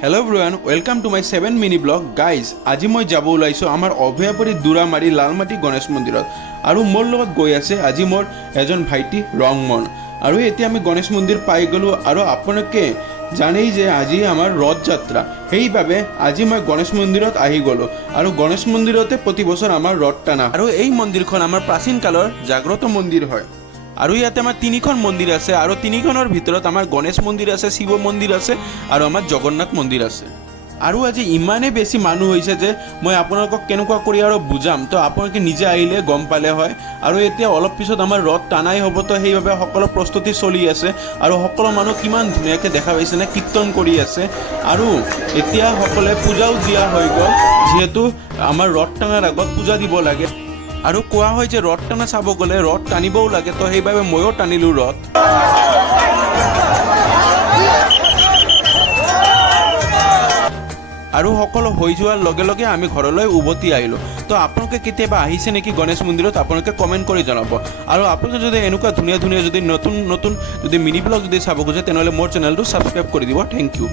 Hello everyone, welcome to my 7 mini blog. Guys, আজি মই যাব ওলাইছো আমাৰ অভয়াপুৰী দুৰামাৰী লালমাটি গণেশ মন্দিৰত আৰু মোৰ লগত গৈ আছে আজি মোৰ এজন ভাইটি ৰংমন আৰু এতিয়া আমি গণেশ মন্দিৰ পাই গলো আৰু আপোনালোকে জানেই যে আজি আমাৰ ৰথ যাত্ৰা সেইভাবে আজি মই গণেশ মন্দিৰত আহি গলো আৰু গণেশ মন্দিৰতে প্ৰতি বছৰ আমাৰ ৰথ টানা আৰু এই মন্দিৰখন আমাৰ প্ৰাচীন কালৰ জাগ্ৰত মন্দিৰ হয় আৰু ইয়াতে আমাৰ তিনিখন মন্দিৰ আছে আৰু তিনিখনৰ ভিতৰত আমাৰ গণেশ মন্দিৰ আছে শিৱ মন্দিৰ আছে আৰু আমাৰ জগন্নাথ মন্দিৰ আছে আৰু আজি ইমানে বেছি মানুহ হৈছে যে মই আপোনালোকক কেনেকুৱা কৰি আৰু বুজাম তো আপোনালোকে নিজে আহিলে গম পালে হয় আৰু এতিয়া অলপ পিছত আমাৰ ৰথ টানাই হ'ব তো সেইভাবে সকলো প্ৰস্তুতি চলি আছে আৰু সকলো মানুহ কিমান ধুনীয়াকৈ দেখা পাইছে না কীৰ্তন কৰি আছে আৰু এতিয়া সকলে পূজাও দিয়া হৈ গ'ল যেহেতু আমাৰ ৰথ টানাৰ আগত পূজা দিব লাগে আৰু কোৱা হয় যে ৰথ টানা চাব গ'লে ৰথ টানিবও লাগে তো সেইভাবে ময়ো টানিলোঁ ৰথ আৰু সকলো হৈ যোৱাৰ লগে লগে আমি ঘৰলৈ উভতি আহিলোঁ তো আপোনালোকে কেতিয়াবা আহিছে নেকি গণেশ মন্দিৰত আপোনালোকে কমেণ্ট কৰি জনাব আৰু আপোনালোকে যদি এনেকুৱা ধুনীয়া ধুনীয়া যদি নতুন নতুন যদি মিনি ব্লগ যদি চাব খোজে তেনেহ'লে মোৰ চেনেলটো ছাবস্ক্ৰাইব কৰি দিব থেংক ইউ